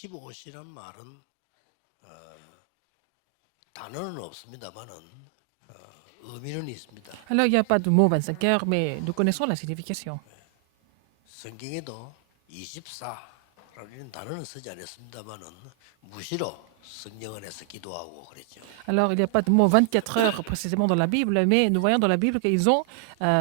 25시란 말은 단어는 없습니다만은 의미는 있습니다. Alors, il n'y a pas de mot 25 heures, mais nous connaissons la signification. 성경에도 24라는 단어는 쓰지 않았습니다만은 무시로 성령 안에서 기도하고 그랬죠. Alors, il n'y a pas de mot 24 heures précisément dans la Bible, mais nous voyons dans la Bible qu'ils ont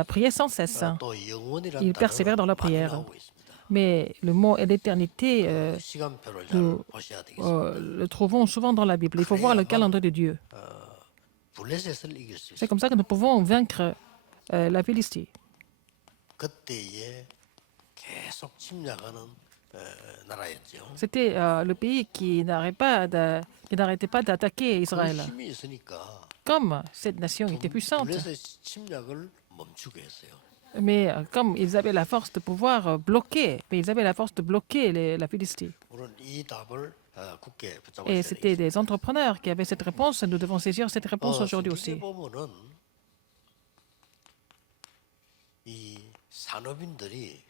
prié sans cesse. 또 영원이라는 Ils persévèrent dans 단어는 la 많이 prière. 나오고 있습니다. Mais le mot et l'éternité, 시간표를 잘 nous 보셔야 되겠습니다. le trouvons souvent dans la Bible. Il faut voir le calendrier de Dieu. 블레셋을 이길 수 C'est 있습니다. comme ça que nous pouvons vaincre la Philistie. 그때에 계속 침략하는 나라였죠. C'était le pays qui n'arrêtait pas d'attaquer 그 Israël. 힘이 있으니까 Comme cette nation était puissante, 블레셋 침략을 멈추게 했어요. mais comme ils avaient la force de pouvoir bloquer, mais ils avaient la force de bloquer la Philistie. 우리는 이 답을 굳게 붙잡아야 Et 되겠습니다. c'était des entrepreneurs qui avaient cette réponse. Nous devons saisir cette réponse aujourd'hui 성경에 aussi. 보면은 이 산업인들이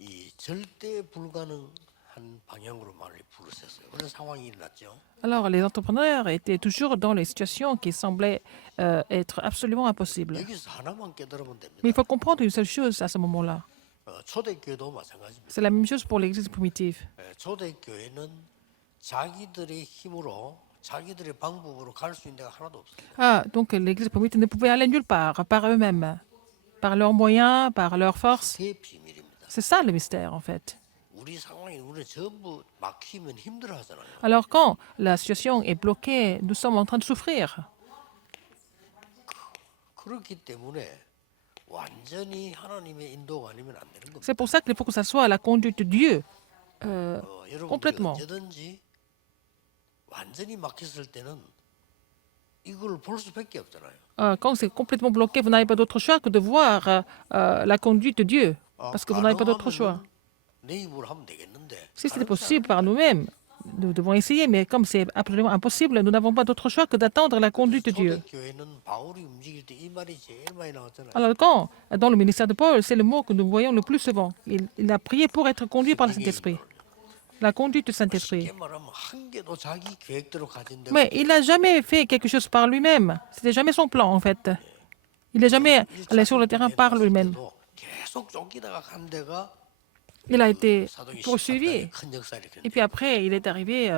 이 절대 불가능한 방향으로 말을 부르셨어요. 그런 상황이 일어났죠. Alors, les entrepreneurs étaient toujours dans les situations qui semblaient être absolument impossibles. 여기서 하나만 깨달으면 됩니다. Mais il faut comprendre une seule chose à ce moment-là. 초대교회도 마찬가지입니다. C'est la même chose pour l'Église primitive. 초대교회는 자기들의 힘으로 자기들의 방법으로 갈 수 있는 데가 하나도 없습니다. Ah, donc l'Église primitive ne pouvait aller nulle part par eux-mêmes, par leurs moyens, par leurs forces. 그게 비밀입니다. C'est ça le mystère en fait. 우리 상황이 우리는 전부 막히면 힘들어하잖아요. Alors quand la situation est bloquée, nous sommes en train de souffrir. 그렇기 때문에 완전히 하나님의 인도가 아니면 안 되는 겁니다. C'est pour ça qu'il faut que ça soit la conduite de Dieu. 여러분 complètement. 언제든지 완전히 막혔을 때는 이걸 볼 수밖에 없잖아요. Quand c'est complètement bloqué, vous n'avez pas d'autre choix que de voir la conduite de Dieu, parce que vous n'avez pas d'autre choix. 내 힘으로 하면 되겠는데. Si c'était 다른 possible 사람은 par nous-mêmes, nous devons essayer, mais comme c'est absolument impossible, nous n'avons pas d'autre choix que d'attendre la conduite de Dieu. 초대교회는 바울이 움직일 때 이 말이 제일 많이 나왔잖아요. Alors quand, dans le ministère de Paul, c'est le mot que nous voyons le plus souvent. Il a prié pour être conduit par le Saint-Esprit. La conduite du Saint-Esprit. 쉽게 말하면 한 개도 자기 계획대로 가진다고. Mais il n'a jamais fait quelque chose par lui-même. C'était jamais son plan, en fait. Il n'est jamais allé sur le terrain par lui-même. 계속 쫓기다가 간 데가 Il a été 사도행전 poursuivi. 18장에 큰 역사를 Et 일으켰는데 puis après, il est arrivé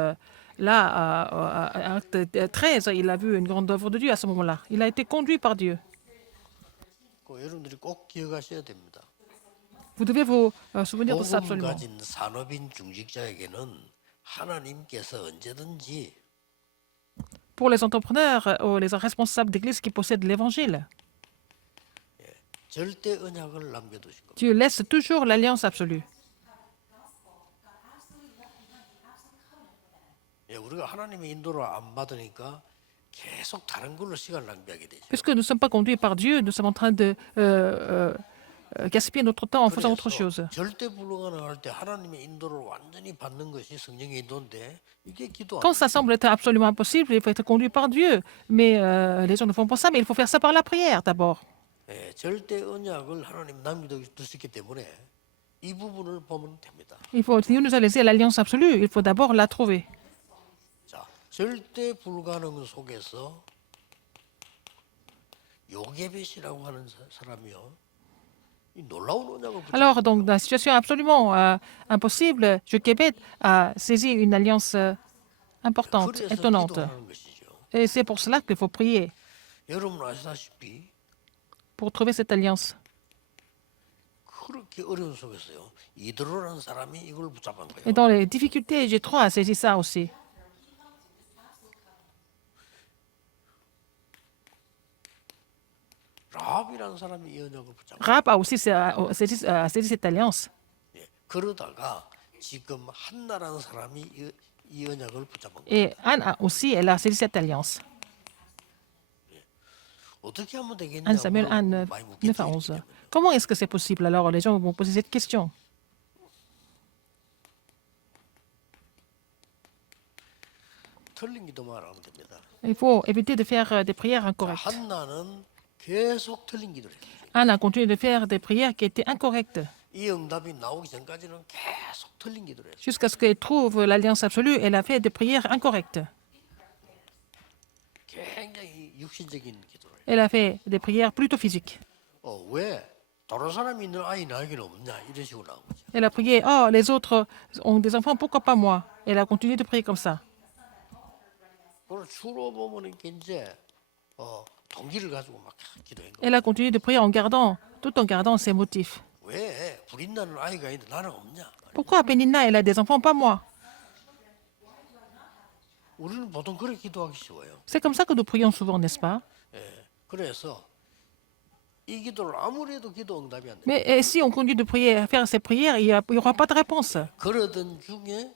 là, à Acte 13. Il a vu une grande œuvre de Dieu à ce moment-là. Il a été conduit par Dieu. 여러분들이 꼭 기억하셔야 됩니다. Vous devez vous souvenir de ça 복음 absolument. 가진 산업인 중직자에게는 하나님께서 언제든지 Pour les entrepreneurs ou les responsables d'église qui possèdent l'évangile, 절대 언약을 남겨두신 겁니다. Dieu laisse toujours l'alliance absolue. 우리가 하나님의 인도를 안 받으니까 계속 다른 걸로 시간을 낭비하게 되죠. Puisque nous ne sommes pas conduits par Dieu, nous sommes en train de gaspiller notre temps en faisant autre chose. 절대 불가능할 때 하나님의 인도를 완전히 받는 것이 성령의 인도인데 이게 기도 안 Quand ça semble être absolument impossible, il faut être conduit par Dieu. Mais les gens ne font pas ça, mais il faut faire ça par la prière d'abord. 절대 언약을 하나님 남겨두셨기 때문에 이 부분을 보면 됩니다. Il faut, Dieu nous a laissé l'alliance absolue, il faut d'abord la trouver. 자, 절대 불가능 속에서 요게벳이라고 하는 사람이요. 이 놀라운 언약을 붙잡고 Alors, donc, dans la situation absolument impossible, Jochebed a saisi une alliance importante, 그래서 étonnante. 기도하는 것이죠. Et c'est pour cela qu'il faut prier, 여러분 아시다시피 pour trouver cette alliance. 그렇게 어려운 속에서요. 이드로라는 사람이 이걸 붙잡은 거예요. Et dans les difficultés, Jétro a saisi ça aussi. 라합이라는 사람이 이 언약을 붙잡은 거예요. Rahab a aussi saisi cette alliance. 그러다가 지금 한나라는 사람이 이 언약을 붙잡은 거예요. Et Anne aussi, elle a saisi cette alliance. 어떻게 하면 되겠냐? 1 Samuel 1, 9 à 11. Comment est-ce que c'est possible? Alors, les gens vont poser cette question. 틀린 기도만 하면 됩니다. Il faut éviter de faire des prières incorrectes. 한나는 계속 틀린 기도를 했어요. Anne a continué de faire des prières qui étaient incorrectes. 이 응답이 나오기 전까지는 계속 틀린 기도를 했어요. Jusqu'à ce qu'elle trouve l'alliance absolue, elle a fait des prières incorrectes. 굉장히 육신적인 기도를 해요. Elle a fait des prières plutôt physiques. 왜? 다른 사람이 있는 아이 나에게는 없냐 이런 식으로 나온 거죠. Elle a prié, oh, les autres ont des enfants, pourquoi pas moi? Elle a continué de prier comme ça. 그걸 주로 보면 이제 동기를 가지고 막 기도한 거. Elle a continué de prier tout en gardant ses motifs. 왜 불임 나는 아이가 있는데 나는 없냐? Pourquoi Pénina, elle a des enfants, pas moi? 우리는 보통 그렇게 기도하기 쉬워요. C'est comme ça que nous prions souvent, n'est-ce pas? 그래서 이 기도를 아무리 해도 기도 응답이 안 돼. Mais si on continue de prier, à faire ces prières, il n'y aura pas de réponse. 그러던 중에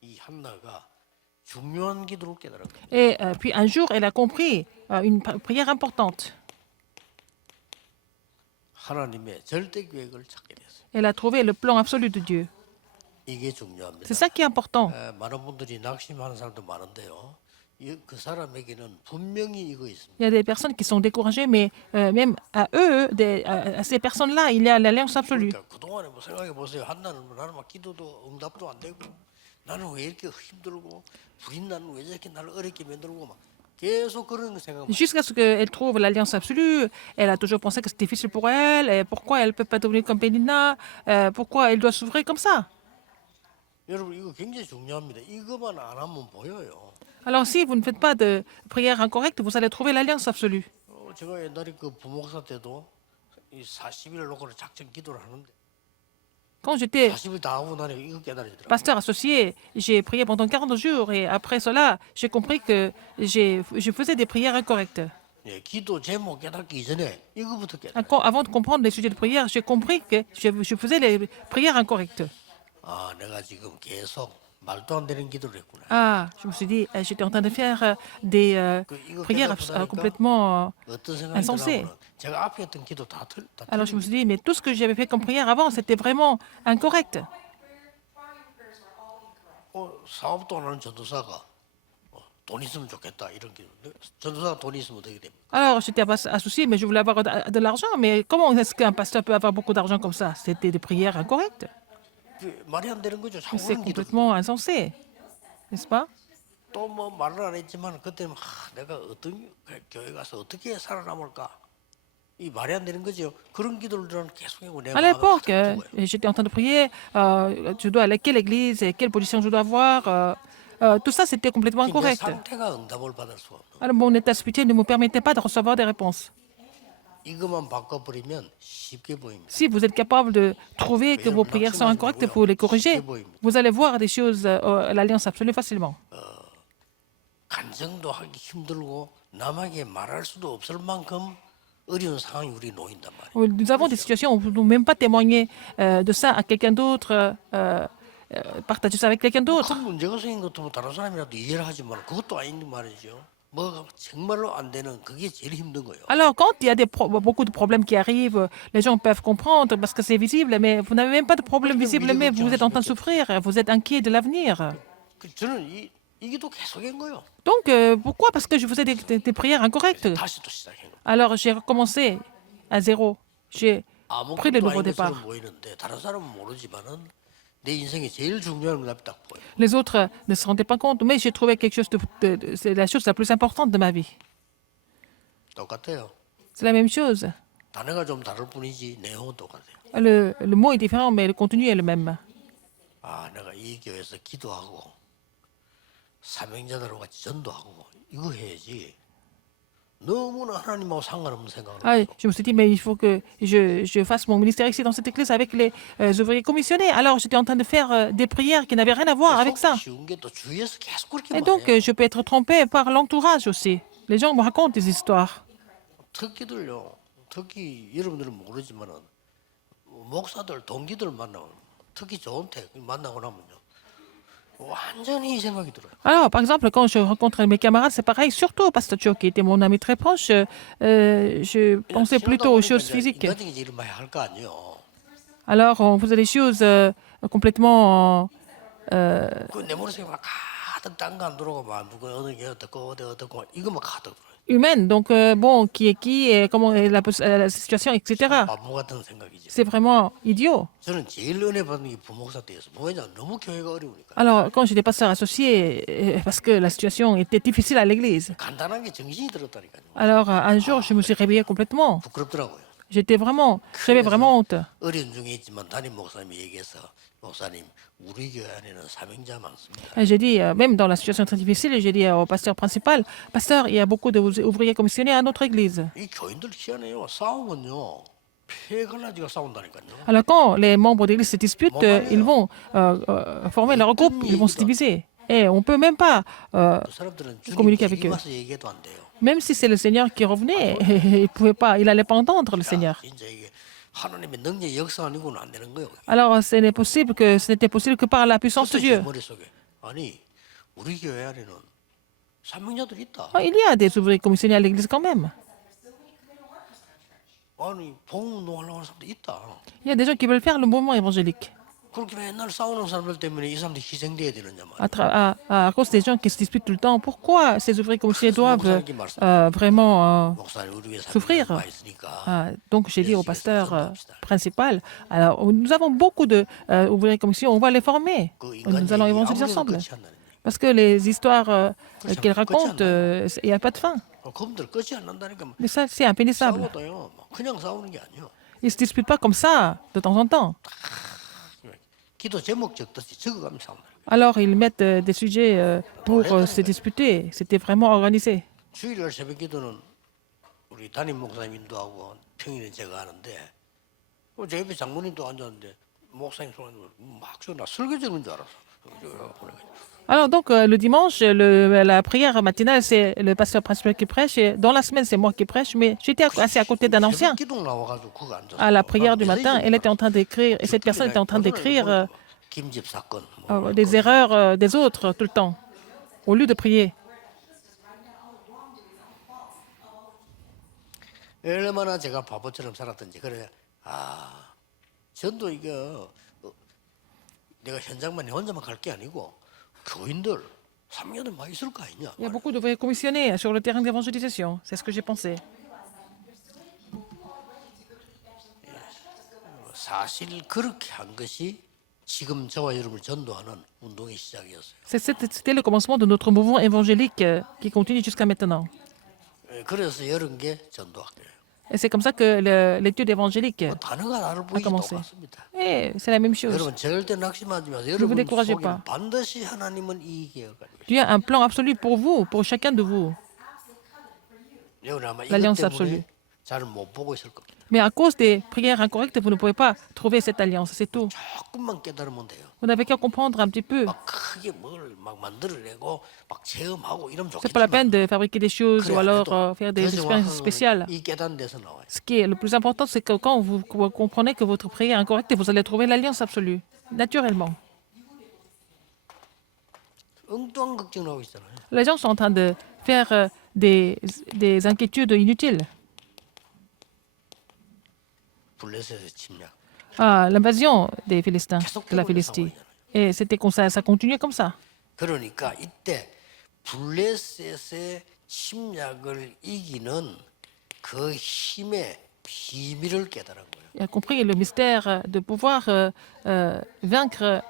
이 한나가 중요한 기도를 깨달은 거예요. Et puis un jour, elle a compris une prière importante. 하나님의 절대 계획을 찾게 됐어요. Elle a trouvé le plan absolu de Dieu. 이게 중요합니다. C'est ça qui est important. 많은 분들이 낙심하는 사람도 많은데요. 그 사람에게는 분명히 이거 있습니다. Il y a des personnes qui sont découragées, mais même à eux, à ces personnes-là, il y a l'alliance absolue. 그러니까 그동안에 뭐 생각해 보세요. 한나는 나는 막 기도도 응답도 안 되고 나는 왜 이렇게 힘들고 불인 나는 왜 이렇게 나를 어렵게 만들고 막 계속 그런 생각. Jusqu'à ce qu'elle trouve l'alliance absolue, elle a toujours pensé que c'est difficile pour elle, et pourquoi elle ne peut pas devenir comme Pénina, pourquoi elle doit s'ouvrir comme ça. 여러분 이거 굉장히 중요합니다. 이것만 안 하면 보여요. Alors si vous ne faites pas de prière incorrecte, vous allez trouver l'alliance absolue. 제가 옛날에 그 부목사 때도 이 40일 놓고 작전 기도를 하는데 Quand j'étais 40일 다 하고 나니까 이거 깨달아지더라고요. pasteur associé, j'ai prié pendant 40 jours et après cela, j'ai compris que je faisais des prières incorrectes. 예, 기도 제목 깨닫기 이전에 이거부터 깨달아. Avant de comprendre les sujets de prière, j'ai compris que je faisais les prières incorrectes. 아, 내가 지금 계속 말도 안 되는 기도를 했구나. Ah, je me suis dit, j'étais en train de faire des 이거 prières 깨닫고 나니까 complètement 어떤 생각이 insensées. 드냐면 제가 앞에 했던 기도 다 Alors je me suis dit, mais tout ce que j'avais fait comme prière avant, c'était vraiment incorrect. 사업도 안 하는 전도사가 돈 있으면 좋겠다 이런 기도. 전도사가 돈 있으면 어떻게 됩니까? Alors j'étais associé, mais je voulais avoir de l'argent. Mais comment est-ce qu'un pasteur peut avoir beaucoup d'argent comme ça? C'était des prières incorrectes. 말이 안 되는 거죠. 자꾸 C'est 그런 기도. complètement insensé, n'est-ce pas? 또 뭐 말을 안 했지만 그때는 내가 어떤 교회 가서 어떻게 살아남을까? 이 말이 안 되는 거죠. 그런 기도를 계속 하고 내가 À l'époque, 죽어요. j'étais en train de prier, je dois aller à quelle église et quelle position je dois avoir. Tout ça, c'était complètement 내 incorrect. 상태가 응답을 받을 수 없는. Alors mon état spirituel ne me permettait pas de recevoir des réponses. 이것만 바꿔버리면 쉽게 보입니다. Si vous êtes capable de trouver que vos prières sont incorrectes et vous les corriger, vous allez voir des choses, l'alliance absolue facilement. 간증도 하기 힘들고 남에게 말할 수도 없을 만큼 어려운 상황이 우리 놓인단 말이에요. Nous avons des situations où on ne peut même pas témoigner de ça à quelqu'un d'autre, partager ça avec quelqu'un d'autre. 큰 문제가 생긴 것도 뭐 다른 사람이라도 이해를 하지만 그것도 아닌 말이죠. 뭐가 정말로 안 되는 그게 제일 힘든 거예요. Alors, quand il y a beaucoup de problèmes qui arrivent, les gens peuvent comprendre parce que c'est visible, mais vous n'avez même pas de problème visible, mais vous êtes en train de souffrir, vous êtes inquiet de l'avenir. 저는 이 기도 계속한 거예요. Donc, pourquoi? Parce que je faisais des prières incorrectes. 다시 또 시작한 거예요. Alors, j'ai recommencé à zéro. J'ai pris le 아무것도 nouveau 아닌 départ. 것처럼 보이는데 다른 사람은 모르지만은 내 인생에 제일 중요한 응답이 딱 보여요. Les autres ne se rendaient pas compte, mais j'ai trouvé quelque chose c'est la chose la plus importante de ma vie. 똑같아요. C'est la même chose. 단어가 좀 다를 뿐이지 내용은 똑같아요. Le mot est différent, mais le contenu est le même. 아, 내가 이 교회에서 기도하고 사명자들하고 같이 전도하고 이거 해야지. 너무나 하나님하고 상관없는 생각을 Ah, 했어. je me suis dit, mais il faut que je fasse mon ministère ici dans cette église avec les ouvriers commissionnés. Alors, j'étais en train de faire des prières qui n'avaient rien à voir avec ça. 쉬운 게 또 주위에서 계속 그렇게 Et donc, 말해요. je peux être trompée par l'entourage aussi. Les gens me racontent des histoires. 특기들요. 특히 여러분들은 모르지만은 목사들 동기들 만나면 특히 좋은 태 만나고 나면요. 완전히 이 생각이 들어요. Alors, par exemple, quand je rencontre mes camarades, c'est pareil, surtout au pasteur Cho, qui était mon ami très proche, je pensais plutôt aux choses physiques. 인간적인 일을 많이 할 거 아니에요. Alors, on faisait des choses complètement... 그 내 머릿속에 막 가득 딴 거 안 들어오고 막 누가 어느 게 어떻고 어디 어떻고 이것만 가득 들어요. humaine. Donc, bon, qui est qui, et comment est la situation, etc. 바보 같은 생각이죠. C'est vraiment idiot. 저는 제일 은혜 받는 게 부목사 때였어. 왜냐 너무 교회가 어려우니까. Alors, quand j'étais pasteur associé, parce que la situation était difficile à l'église, 간단한 게 정신이 들었다니까요. alors un jour, je me suis réveillé complètement. 부끄럽더라고요. J'avais vraiment honte. 어려운 중에 있지만 담임 목사님이 얘기해서 목사님 우리 교회 안에는 사명자 많습니다. Et j'ai dit, même dans la situation très difficile, j'ai dit au pasteur principal, pasteur, il y a beaucoup d'ouvriers commissionnés à notre église. 이 교인들 희한해요. 싸우면요 폐 갈라지가 싸운다니까요. Alors quand les membres d'église se disputent, ils vont former leur groupe, ils vont se diviser. Et on ne peut même pas, 그 사람들은 주님 communiquer avec 길이 eux. 와서 얘기해도 안 돼요. Même si c'est le Seigneur qui revenait, il n'allait pas entendre le Seigneur. 진짜 이게 하나님의 능력 역사 아니고는 안 되는 거예요. Alors ce n'était possible que par la puissance de 그때 제 Dieu. 머릿속에 아니 우리 교회 안에는 사명자들이 있다. Ah, il y a des ouvriers commissionnés à l'église quand même. 아니 봉운동하려고 하는 사람도 있다. Il y a des gens qui veulent faire le mouvement évangélique. 그렇게 맨날 싸우는 사람들 때문에 이 사람들이 희생돼야 되느냐 말이야. À cause des gens qui se disputent tout le temps, pourquoi ces ouvriers commissionnés doivent vraiment 목사님 우리 교회 souffrir? 사명자 있으니까 Donc j'ai dit au pasteur principal, alors nous avons beaucoup d'ouvriers commissionnés, on va les former. 그 Nous 인간 allons 얘기 évangéliser 아무래도 ensemble. 끝이 안 나는 거예요. Parce que les histoires qu'ils racontent, il n'y a pas de fin. 그분들 끝이 안 난다니까 뭐 Mais ça, c'est impénissable. 싸워도요 뭐 그냥 싸우는 게 아니에요. Ils ne se disputent pas comme ça, de temps en temps. 기도 제목 적듯이 적어가면서 싸운다. Alors ils mettent des sujets pour se disputer. C'était vraiment organisé. 주일날 새벽 기도는 우리 담임 목사님 인도하고 평일에 제가 하는데 제 옆에 장모님도 앉았는데 목사님 소리를 막 나 설교주는 줄 알았어. Alors donc le dimanche, la prière matinale, c'est le pasteur principal qui prêche. Et dans la semaine, c'est moi qui prêche. Mais j'étais assis à côté d'un ancien. 새벽 기도 나와가지고 그거 앉았어. À la prière du matin, elle était en train d'écrire, et cette personne était en train d'écrire 김집 사건. des erreurs des autres tout le temps, au lieu de prier. 얼마나 제가 바보처럼 살았던지 그래. 아 전도 이거 내가 현장만 혼자만 갈 게 아니고 교인들 3년은 많이 있을 거 아니냐. Il y a beaucoup d'ouvriers commissionnés sur le terrain d'évangélisation. C'est ce que j'ai pensé. 사실 그렇게 한 것이 지금 저와 여러분을 전도하는 운동의 시작이었어요. C'était le commencement de notre mouvement évangélique qui continue jusqu'à maintenant. 그래서 이런 게 전도학교예요. Et c'est comme ça que l'étude évangélique 단어가 나를 a 보이지 commencé. 똑같습니다. Et c'est la même chose. 여러분 절대 낙심하지 마세요. vous 여러분 découragez 속에 pas. 반드시 하나님은 이 계획을. Dieu a un plan absolu pour vous, pour chacun de vous. 여러분 아마 이것 L'alliance 때문에 absolue. 잘 못 보고 있을 겁니다. Mais à cause des prières incorrectes, vous ne pouvez pas trouver cette alliance, c'est tout. 조금만 깨달으면 돼요. Vous n'avez qu'à comprendre un petit peu. 막 크게 뭘 막 만들어내고 막 체험하고 이러면 C'est pas la peine 좋겠지만 de fabriquer des choses ou alors faire des expériences spéciales. 이 깨닫는 데서 나와요. Ce qui est le plus important, c'est que quand vous comprenez que votre prière est incorrecte, vous allez trouver l'alliance absolue, naturellement. 엉뚱한 걱정을 하고 있잖아요. Les gens sont en train de faire des inquiétudes inutiles. 블레셋의 침략. L'invasion des Philistins, de la Philistie. Et c'était comme ça continuait comme ça. 그러니까 이때 블레셋의 침략을 이기는 그 힘의 비밀을 깨달은 거예요. Il a compris le mystère de pouvoir vaincre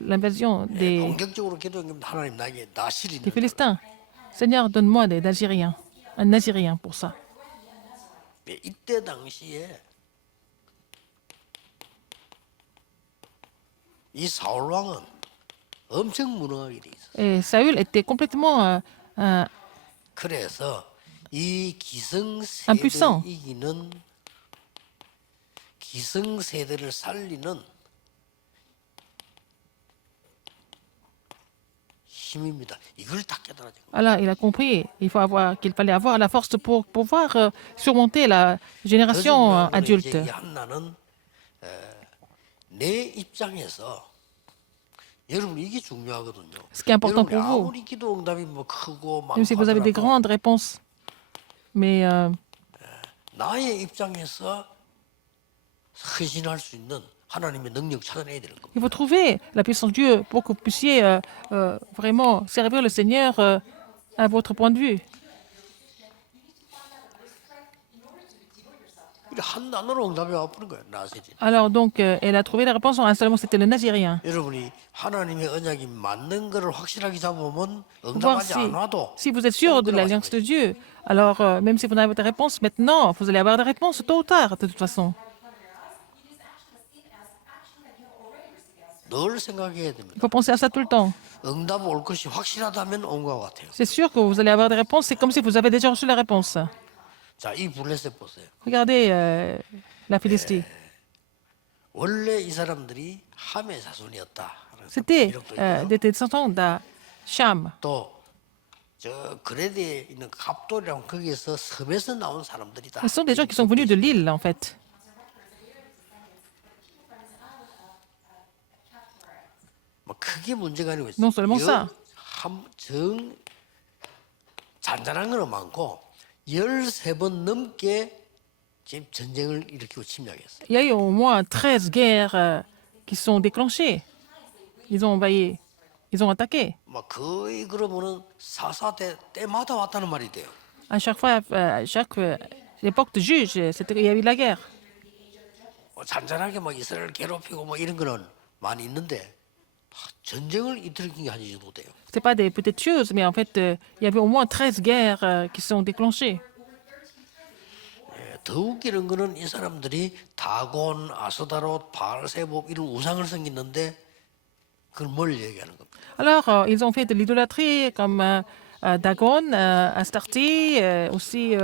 l'invasion des 본격적으로 기도한 게 하나님 나에게 나실이 있는 Philistins. Seigneur, donne-moi des Algériens, un Nazirien pour ça. 거예요. 이때 당시에 이 사울 왕은 엄청 무능하게 돼 있어. Et Saül était complètement 그래서 이 Impuissant. 기성세대를 이기는 기성세대를 살리는 힘입니다. 이걸 딱 깨달아진 거예요. alors, il a compris qu'il fallait avoir la force pour pouvoir surmonter la génération adulte. 이 한나는 내 입장에서 여러분 이게 중요하거든요. Ce qui est important pour vous, 아무리 기도 응답이 뭐 크고 même si vous avez des 많더라도 grandes réponses, mais 나의 입장에서 헌신할 수 있는 하나님의 능력 찾아내야 되는 겁니다. il faut trouver la puissance de Dieu pour que vous puissiez vraiment servir le Seigneur à votre point de vue. 이래 한 단어로 응답이 와버린 거예요. 나세진. Alors donc, elle a trouvé la réponse en un seul mot, c'était le Nazirien. 여러분이 하나님의 언약이 맞는 거를 확실하게 잡으면 Voir 응답하지 않아도 si vous êtes sûr de l'alliance de Dieu. Alors, même si vous n'avez pas de réponse maintenant, vous allez avoir des réponses tôt ou tard, de toute façon. 늘 생각해야 됩니다. Il faut penser à ça tout le temps. 응답 올 것이 확실하다면 온 것 같아요. C'est sûr que vous allez avoir des réponses, c'est comme si vous avez déjà reçu la réponse. 자, 이 블레셋 보세요. Regardez la Philistie. 원래 이 사람들이 함의 자손이었다. C'était 이력도 있고요. des descendants d'Acham. 또저 그레드에 있는 갑돌이랑 거기에서 섬에서 나온 사람들이다. Ce sont des gens qui sont venus de l'île, en fait. 뭐 크게 문제가 아니고 Non seulement ça. 정 잔잔한 거는 많고 13번 넘게 지금 전쟁을 일으키고 침략했어요. Il y a eu au moins 13 guerres qui sont déclenchées. Ils ont envahi, ils ont attaqué. 막 거의 그러면은 사사대 때마다 왔다는 말이 돼요. À chaque fois, à chaque époque de juge, il y a eu la guerre. 잔잔하게 막 이스라엘 괴롭히고 뭐 이런 거는 많이 있는데 전쟁을 일으킨 게 아니지 돼요. Ce pas des petites choses, mais en fait, il y avait au moins 13 guerres qui sont déclenchées. 더 웃기는 거는 이 사람들이 다곤, 아스다롯, 바알세복 이런 우상을 섬기는데 그걸 뭘 얘기하는 겁니까? Alors, ils ont fait de l'idolâtrie comme Dagon, Astarté, aussi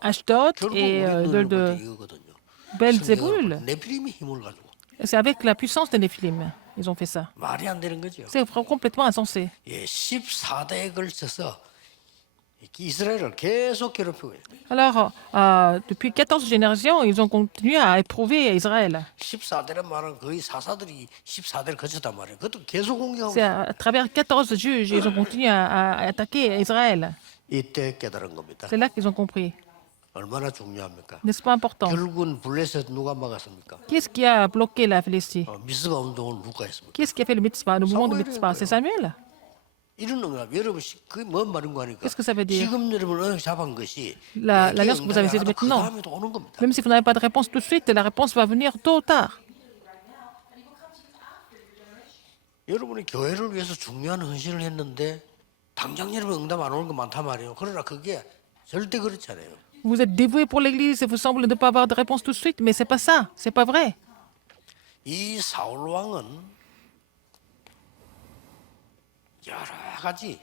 Ashdod 결국 et 우리 눈을 de 볼때 이거거든요. Belzéboul. 네필림의 힘을 가지고 C'est avec la puissance des Néphilim. Ils ont fait ça. 말이 안 되는 거죠. C'est complètement insensé. 예, 14대에 걸쳐서 이스라엘을 계속 괴롭히고 있어요. Alors, depuis 14 générations, ils ont continué à éprouver Israël. 14대란 말은 거의 사사들이 14대를 거쳤단 말이에요. 그것도 계속 공격하고 C'est à travers 14 juges, ils ont continué à attaquer Israël. 이때 깨달은 겁니다. C'est là qu'ils ont compris. 얼마나 중요합니까? N'est-ce pas important? 결국은 블레셋 누가 막았습니까? Qui est-ce qui a bloqué la Philistie? 미스바 운동을 누가 했습니까? Qui est-ce qui a fait le mitzvah, le mouvement de mitzvah? C'est Samuel. 이런 응답 여러분 그게 뭔 말인 거 아니까? Qu'est-ce que ça veut dire? 지금 여러분 언약 잡은 것이 L'alliance que vous avez saisie 그 maintenant. 다음에도 오는 겁니다. Même si vous n'avez pas de réponse tout de suite, la réponse va venir tôt ou tard. 여러분이 교회를 위해서 중요한 헌신을 했는데 당장 여러분 응답 안 오는 거 많단 말이에요. 그러나 그게 절대 그렇지 않아요. Vous êtes dévoué pour l'Église et vous semblez ne pas avoir de réponse tout de suite, mais c'est pas ça, c'est pas vrai. 이 사울 왕은 여러 가지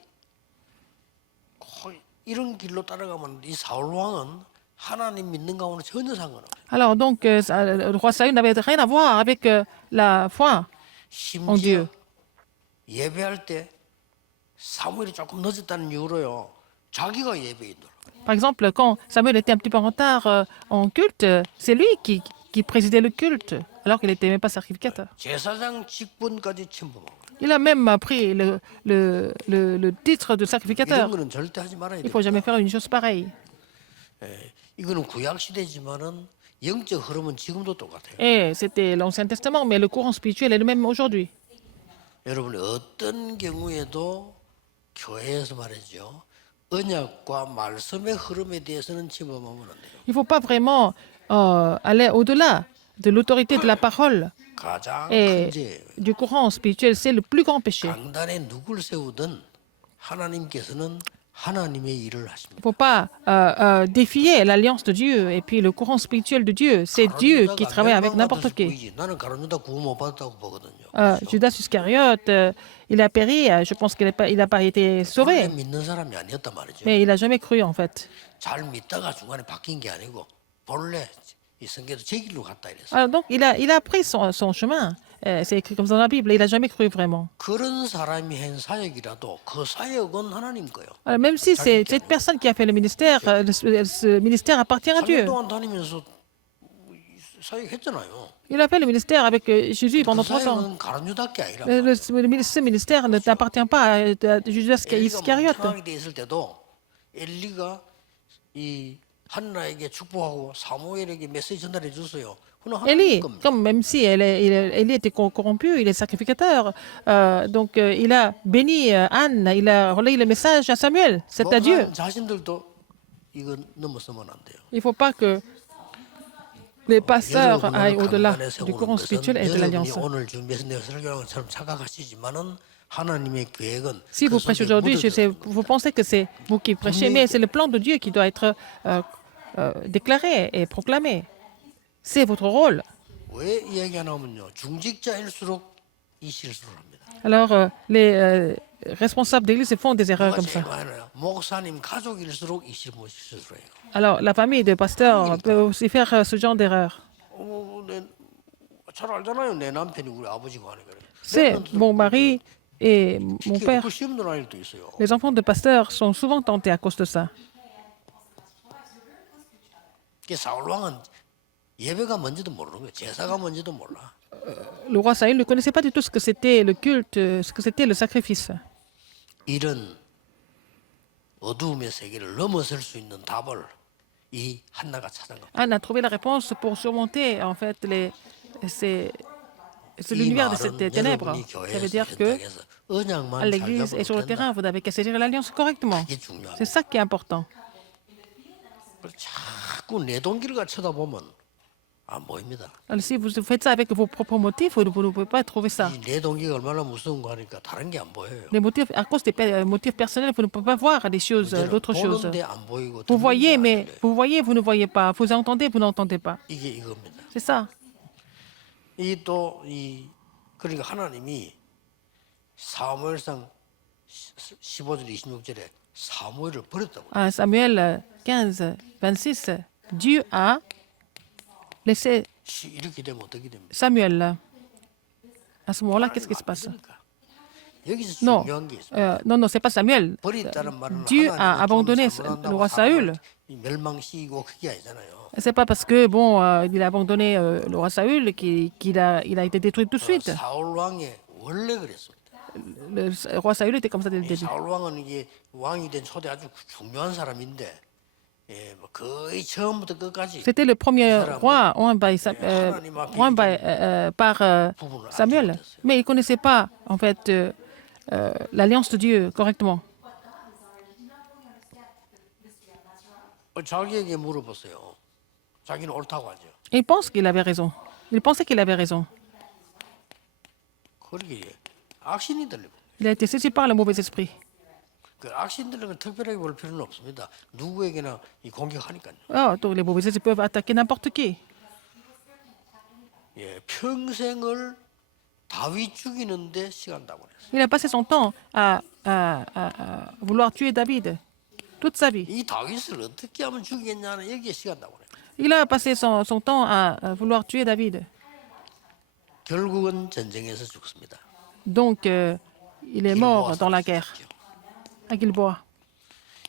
이런 길로 따라가면 이 사울 왕은 하나님 믿는 가운데 전혀 상관없어요. Alors donc, le roi Saül n'avait rien à voir avec la foi en 심지어 Dieu. 예배할 때 사무엘이 조금 늦었다는 이유로요. 자기가 예배 인도를. Par exemple, quand Samuel était un petit peu en retard en culte, c'est lui qui présidait le culte, alors qu'il n'était même pas sacrificateur. 제사장 직분까지 침범하고. Il a même pris le titre de 이런 sacrificateur. 거는 절대 하지 말아야 Il ne 돼요. faut jamais faire une chose pareille. 이거는 구약 시대지만은 영적 흐름은 지금도 똑같아요. Et c'était l'Ancien Testament, mais le courant spirituel est le même aujourd'hui. 여러분 어떤 경우에도 교회에서 말이죠. 언약과 말씀의 흐름에 대해서는 침범하면 안 돼요. Il ne faut pas vraiment aller au-delà de l'autorité de la parole 가장 큰 et 죄예요. du courant spirituel. C'est le plus grand péché. 강단에 누굴 세우든 하나님께서는 하나님의 일을 Il 하십니다. ne faut pas défier l'alliance de Dieu et puis le courant spirituel de Dieu. C'est Dieu qui travaille avec n'importe qui. 보이지. 나는 가룟유다 구원 못 받았다고 보거든요. Judas Iscariote, il a péri. Je pense qu'il n'a pas été 원래 sauvé. 믿는 사람이 아니었단 말이죠. Mais il n'a jamais cru, en fait. 잘 믿다가 중간에 바뀐 게 아니고 본래 이 성경에도 제 길로 갔다 이랬어요. Alors, donc, il a pris son chemin. C'est écrit comme ça dans la Bible. Il n'a jamais cru vraiment. 그런 사람이 한 사역이라도 그 사역은 하나님 거예요. Alors, même si c'est cette personne qui a fait le ministère, ce ministère appartient à 3년 Dieu. 동안 다니면서 사역했잖아요. Il a fait le ministère avec Jésus 그 pendant 3 ans. 사역은 가룟유다께 아니라 Ce ministère ne t'appartient pas à Judas 엘리가 Iscariote. 멍청하게 돼 있을 때도 엘리가 이 한나에게 축복하고 사무엘에게 메시지 전달해 줬어요. 그건 하나님 Élie, 겁니다. comme même si Élie était corrompu, il est sacrificateur. Donc il a béni Anne, il a relayé le message à Samuel. C'est à Dieu. 목사 자신들도 이거 넘어서면 안 돼요. Il ne faut pas que les pasteurs 여러분을 aillent au-delà 강단에 du 세우는 courant 것은 spirituel et de 여러분이 l'alliance. 오늘 준비해서 내가 설교하는 것처럼 착각하시지만은 하나님의 계획은 Si 그 vous prêchez 속에 aujourd'hui, 묻어져 vous pensez que c'est vous qui prêchez, mais c'est le plan de Dieu qui doit être déclaré et proclamé. C'est votre rôle. 왜 이야기하냐면요. 중직자일수록 이 실수를 합니다. Alors, les responsables d'église font des erreurs 누가 comme 제일 ça. 많아요? 목사님 가족일수록 이 실수를 해요. Alors, la famille des pasteurs peut aussi faire ce genre d'erreur. 잘 알잖아요. 내 남편이 우리 아버지가 하는 거예요. C'est mon mari et mon père. 그 시험도 날 일도 있어요. Les enfants de pasteurs sont souvent tentés à cause de ça. 그 사울 왕은 예배가 뭔지도 모르는 거예요. 제사가 뭔지도 몰라. Le roi Saül ne connaissait pas du tout ce que c'était le culte, ce que c'était le sacrifice. 이런 어두움의 세계를 넘어설 수 있는 답을 이 한나가 찾은 겁니다. Anne a trouvé la réponse pour surmonter en fait c'est 이 l'univers de 말은 ces ténèbres. 여러분이 Ça veut 교회에서 dire que 현장에서 à 언약만 잘 l'église et sur le 잡으면 terrain, 된다. vous n'avez qu'à saisir l'alliance correctement. 그게 중요합니다. C'est ça qui est important. 자꾸 내 동기를 쳐다보면 안 보입니다. Alors, si vous faites ça avec vos propres motifs, vous ne pouvez pas trouver ça. 이 내 동기가 얼마나 무서운 거 하니까 다른 게 안 보여요. Les motifs, à cause des motifs personnels, vous ne pouvez pas voir des choses, 문제는 d'autres choses. 보는데 안 보이고 Vous 듣는데 voyez, 안 mais 들려요. vous voyez, vous ne voyez pas. Vous entendez, vous n'entendez pas. 이게 이겁니다. C'est ça. 이 또 이 그러니까 하나님이 사무엘상 15절 26절에 사무엘을 버렸다고. À Samuel 15, 26, Dieu a laissé 이렇게 되면 어떻게 됩니까? Samuel. À ce moment-là, qu'est-ce qui se passe? 그러니까 여기서 Non, 중요한 게 있어요. non, c'est pas Samuel. 버렸다는 말은 Dieu a 하나님이 abandonné 좀 잘못한다고 le roi Saül. 멸망시키고 그게 아니잖아요. C'est pas parce que bon, il a abandonné le roi Saül qu'il a été détruit tout de suite. 사울 왕의 원래 그랬습니다. Le roi Saül était comme ça dès le 이 début. 사울 왕은 이게 왕이 된 초대 아주 중요한 사람인데 예, 뭐 거의 처음부터 끝까지 C'était le premier roi oint par Samuel, mais il ne connaissait pas en fait l'alliance de Dieu correctement. 자기에게 물어보세요. 자기는 옳다고 하죠. Il pense qu'il avait raison. Il pensait qu'il avait raison. 그러게 악신이 들리고 Il a été saisi par le mauvais esprit. 그 악신 들리는 건 특별하게 볼 필요는 없습니다. 누구에게나 이 공격하니까요. Oh, donc les mauvais esprits peuvent attaquer n'importe qui. 예, 평생을 다윗 죽이는데 시간다고 그랬어요. Il a passé son temps à vouloir tuer David toute sa vie. 이 다윗을 어떻게 하면 죽이겠냐는 여기에 시간다고 그래요. Il a passé son temps à vouloir tuer David. 결국은 전쟁에서 죽습니다. Donc, il est mort dans la guerre à Gilboa.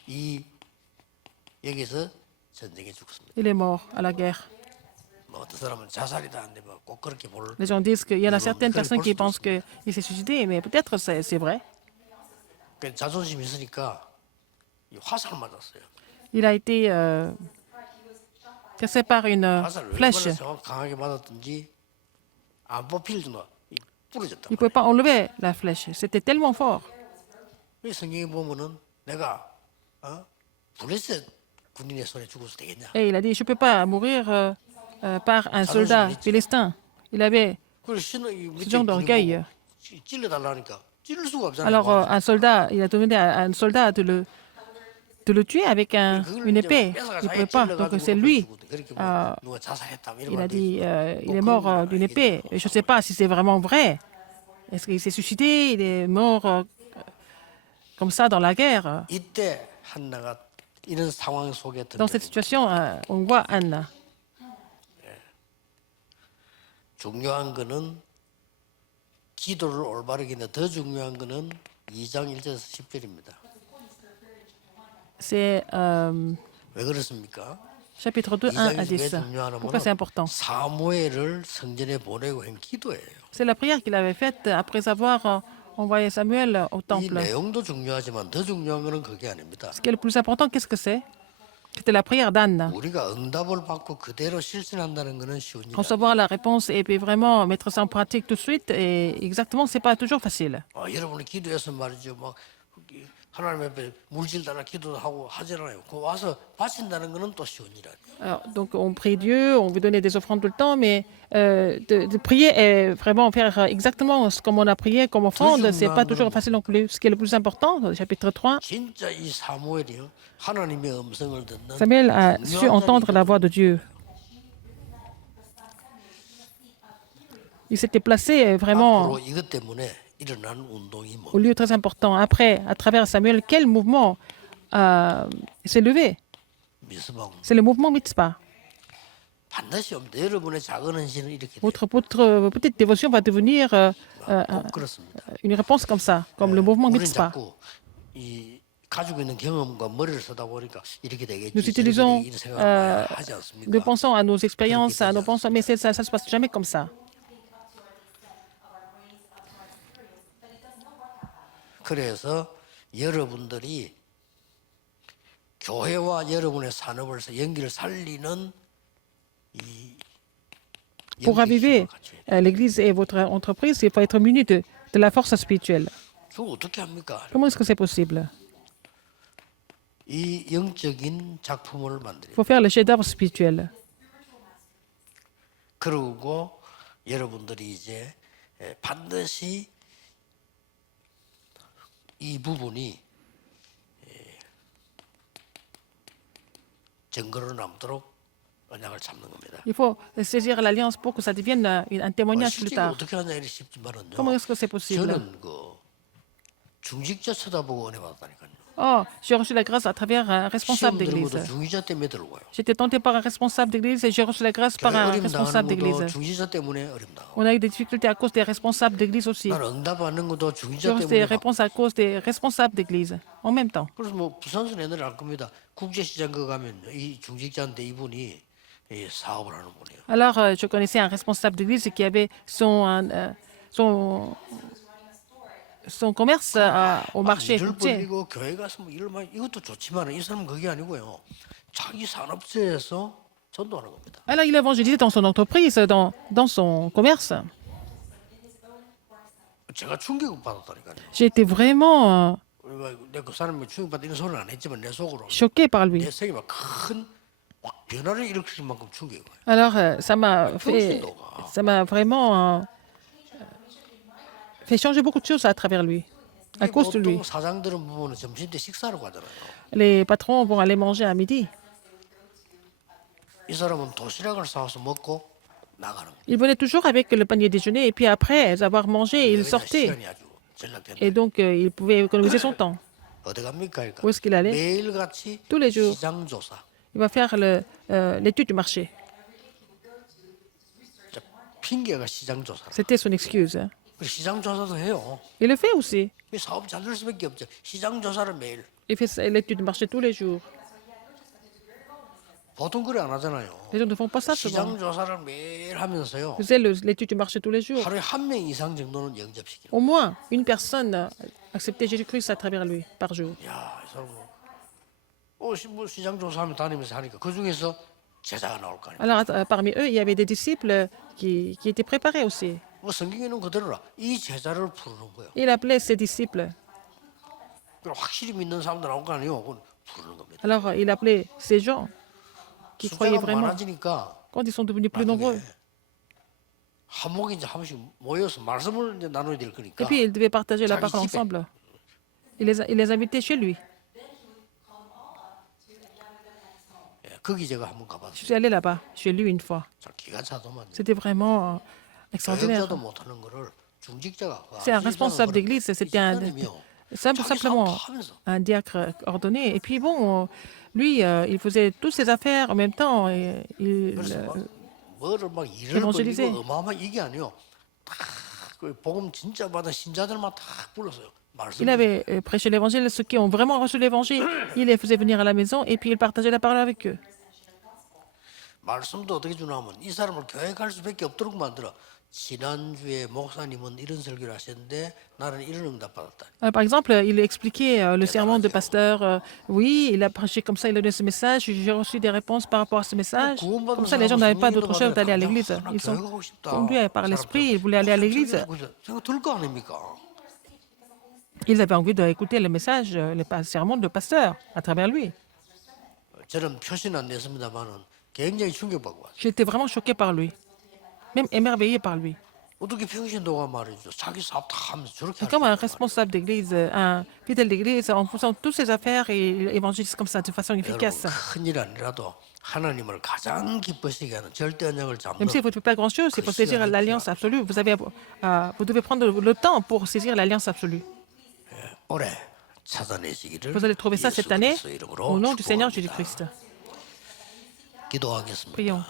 이 여기서 전쟁에 죽습니다. Il est mort à la guerre. 뭐 어떤 사람은 자살이다 하는데 뭐 꼭 그렇게 볼. Les gens disent qu'il y en a certaines personnes qui pensent qu'il s'est suicidé, mais peut-être c'est vrai. 그 자존심 있으니까 이 화살 맞았어요. Il a été cassé par une 화살 flèche. 얼마나 정확 강하게 맞았든지 안 뽑힐 정도 부러졌다. Il ne pouvait pas enlever la flèche. C'était tellement fort. 왜 성경에 보면은 내가 블레셋 군인의 손에 죽어서 되겠냐? Et il a dit, je ne peux pas mourir par un soldat philistin. Il avait 그걸 이 ce genre d'orgueil. 찔러달라니까 찔릴 수가 없잖아요. Alors, un soldat, il a demandé à un soldat de le tuer avec une épée. Il ne pouvait pas. Donc, c'est lui. 누가 자살했다 이런 Il a 말도 dit, 있어요. il est mort d'une épée. Et je ne sais pas si c'est vraiment vrai. Est-ce qu'il s'est suicidé? Il est mort comme ça dans la guerre. 이때 한나가 이런 상황 속에 Dans cette 던져 situation, on voit Anne. 중요한 거는 기도를 올바르게 했는데 더 중요한 거는 2장 1절에서 10절입니다. C'est 왜 그렇습니까? chapitre 2, 1 à 2장에서 왜 10. 중요하냐면 Pourquoi c'est important? 사무엘을 성전에 보내고 한 기도예요. C'est la prière qu'il avait faite après avoir envoyé Samuel au 이 temple. 내용도 중요하지만 더 중요한 거는 그게 아닙니다. Ce qui est le plus important, qu'est-ce que c'est? C'était la prière d'Anne. 우리가 응답을 받고 그대로 실천한다는 거는 쉬운 일. Recevoir la réponse et puis vraiment mettre ça en pratique tout de suite. Et exactement, c'est pas toujours facile. 여러분이 기도해서 말이죠. 막 하나님 앞에 물질 달라 기도도 하고 하잖아요. 그 와서 바친다는 거는 또 쉬운 일 아니에요. Alors, donc, on prie Dieu, on veut donner des offrandes tout le temps, mais de prier est vraiment faire exactement comme on a prié comme offrande, c'est pas toujours facile non plus. Ce qui est le plus important, dans le chapitre 3, 진짜 이 사무엘이요 하나님의 음성을 듣는 Samuel a su 중요한 entendre la voix de Dieu. Il s'était placé vraiment 앞으로 이것 때문에 일어난 운동이 뭐 au lieu très important. Après, à travers Samuel, quel mouvement s'est levé? 미스방 C'est le mouvement Mitzvah. 반드시 없는데 여러분의 작은 헌신은 이렇게 돼요. Votre petite dévotion va devenir 꼭 그렇습니다. une réponse comme ça, comme le mouvement 우리는 Mitzvah. 자꾸 이 가지고 있는 경험과 머리를 쓰다 보니까 이렇게 되겠지. Nous utilisons, 이런 생각을 하지 nous 않습니까? pensons à nos expériences, à nos pensées, mais ça ne se passe jamais comme ça. 그래서 여러분들이 교회와 여러분의 산업을 연기를 살리는 이 Pour raviver l'Église et votre entreprise, il faut être muni de la force spirituelle. 그거 어떻게 합니까? Comment est-ce que c'est possible? 이 영적인 작품을 만들어요. Il faut faire le chef-d'œuvre spirituel. 그리고 여러분들이 이제 반드시 이 부분이 증거로 남도록 언약을 잡는 겁니다. Il faut saisir l'alliance pour que ça devienne un témoignage plus 실제로 tard. 어떻게 하냐 이렇게 싶지만은요. Comment est-ce que c'est possible? 저는 그 중직자 쳐다보고 은혜 받았다니까요. Oh, j'ai reçu la grâce à travers un 시험 responsable 들은 d'église. 것도 중직자 때문에 들어가요. J'étais tenté par un responsable d'église et j'ai reçu la grâce par un 어림 responsable 당하는 것도 d'église. 중직자 때문에 어림 당하고. On a eu des difficultés à cause des responsables d'église aussi. 난 응답 받는 것도 J'ai 중직자 reçu des 때문에. réponses à cause des responsables d'église en même temps. 그래서 뭐 부산선 옛날에 알 겁니다. 국제시장 거 가면 이 중직자인데 이분이 이 사업을 하는 분이에요. Alors, je connaissais un responsable d'église qui avait son commerce au marché 일을 côtier. 벌리고 교회 가서 뭐 일을 많이 이것도 좋지만 이 사람은 그게 아니고요. 자기 산업체에서 전도하는 겁니다. Alors, il évangélisait dans son entreprise, dans son commerce. 제가 충격을 받았다니까요. J'ai été vraiment 내가 그 사람이 충격받는 이런 소리는 안 했지만 내 속으로 choquée par lui. 내 생에 막 큰 변화를 일으킬 만큼 충격이 와요. Alors, ça m'a vraiment fait changer beaucoup de choses à travers lui, à cause de lui. 보통 사장들은 보면 점심 때 식사하러 가잖아요. Les patrons vont aller manger à midi. 이 사람은 도시락을 사와서 먹고 나가는 거예요. Il venait toujours avec le panier déjeuner et puis après avoir mangé, il sortait. 시간이 아주 전락된다. Et donc, il pouvait économiser son temps. 어디 갑니까? 그러니까 Où est-ce qu'il allait? 매일같이 Tous les jours. 시장 조사. Il va faire l'étude du marché. 핑계가 시장 조사라. C'était son excuse. Hein. 시장 조사도 해요. Il le fait aussi. 이 사업 잘 될 수밖에 없죠. 시장 조사를 매일. Il fait l'étude du marché tous les jours. 보통 그래 안 하잖아요. Les gens ne font pas ça souvent. 시장 조사를 매일 하면서요. Vous faites l'étude du marché tous les jours. 하루에 한 명 이상 정도는 영접시키는. Au moins, une personne acceptait Jésus-Christ à travers lui par jour. 야, 이 사람 뭐 시장 조사하면 다니면서 하니까 그 중에서 제자가 나올 거 아니에요. Alors, parmi eux, il y avait des disciples qui étaient préparés aussi. 뭐 성경에는 그대로라. 이 제자를 부르는 거예요. Il appelait ses disciples. 그럼 확실히 믿는 사람들 나올 거 아니에요. 그건 부르는 겁니다. Alors, il appelait ces gens qui croyaient 숫자가 vraiment. 많아지니까 Quand ils sont devenus plus nombreux. 한 목이 이제 한 번씩 모여서 말씀을 이제 나눠야 될 Et 거니까. puis, ils devaient partager la 자기 parole 집에. ensemble. Il les invitait chez lui. 거기 제가 한번 Je 가봤어요. suis allé là-bas, chez lui une fois. 참 기가 차더만. C'était vraiment extraordinaire. 교역자도 못하는 거를 중직자가. C'est un responsable d'église, c'était simplement un diacre ordonné. Et puis bon, lui, il faisait toutes ses affaires en même temps. Et il, 뭐를 막 일을 évangéliser. 벌리고 어마어마 이게 아니요. 다그 복음 진짜 받은 신자들만 다 불렀어요. 말씀. il avait prêché l'évangile. Ceux qui ont vraiment reçu l'évangile, il les faisait venir à la maison et puis il partageait la parole avec eux. 말씀도 어떻게 주나 하면 이 사람을 교회 갈 수밖에 없도록 만들어. 지난주에 목사님은 이런 설교를 하셨는데 나는 이런 응답 받았다. Par exemple, il expliquait le sermon de pasteur. Oui, il a prêché comme ça, il a donné ce message. J'ai reçu des réponses par rapport à ce message. Comme ça, les gens n'avaient pas d'autre choix d'aller à l'église. Ils sont conduits par l'esprit, ils voulaient aller à l'église. 생각 들거 아닙니까? Ils avaient envie d'écouter le message, le sermon de pasteur à travers lui. 저는 표시는 안 냈습니다만은 굉장히 충격받고 왔어요. J'étais vraiment choqué par lui, même émerveillé par lui. 어떻게 평신도가 말이죠. 자기 사업 다 하면서 저렇게 Et 할 comme un 수 있단 responsable d'église, un fidèle d'église, en faisant toutes ses affaires et évangélise comme ça de façon 여러분 efficace. 큰일 아니라도 하나님을 가장 기쁘시게 하는 절대 언약을 잡는 Même si vous ne faites pas grand-chose, c'est pour saisir l'alliance absolue. Vous devez prendre le temps pour saisir l'alliance absolue. 올해 찾아내시기를 Vous allez trouver ça 예수 cette année 그리스도 이름으로 au nom du Seigneur 축복합니다. Jésus-Christ. 기도하겠습니다. Prions.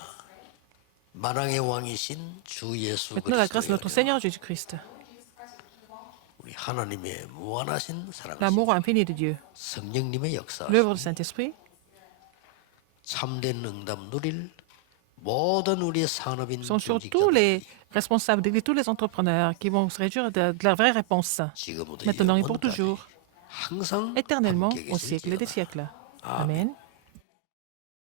만왕의 왕이신 주 예수 Maintenant, la grâce de notre 그리스도의 Seigneur Jésus-Christ, 우리 하나님의 무한하신 사랑, l'amour infini de Dieu, 성령님의 역사, l'œuvre du Saint-Esprit, 참된 응답 누릴 모든 우리의 산업인 sont sur tous les 조직자들이 responsables d'église, tous les entrepreneurs qui vont se réjouir de la vraie réponse, 지금부터 maintenant et pour 영원까지 toujours, 항상 éternellement, 함께 au siècle des 계실지어다. siècles. 아멘. Amen.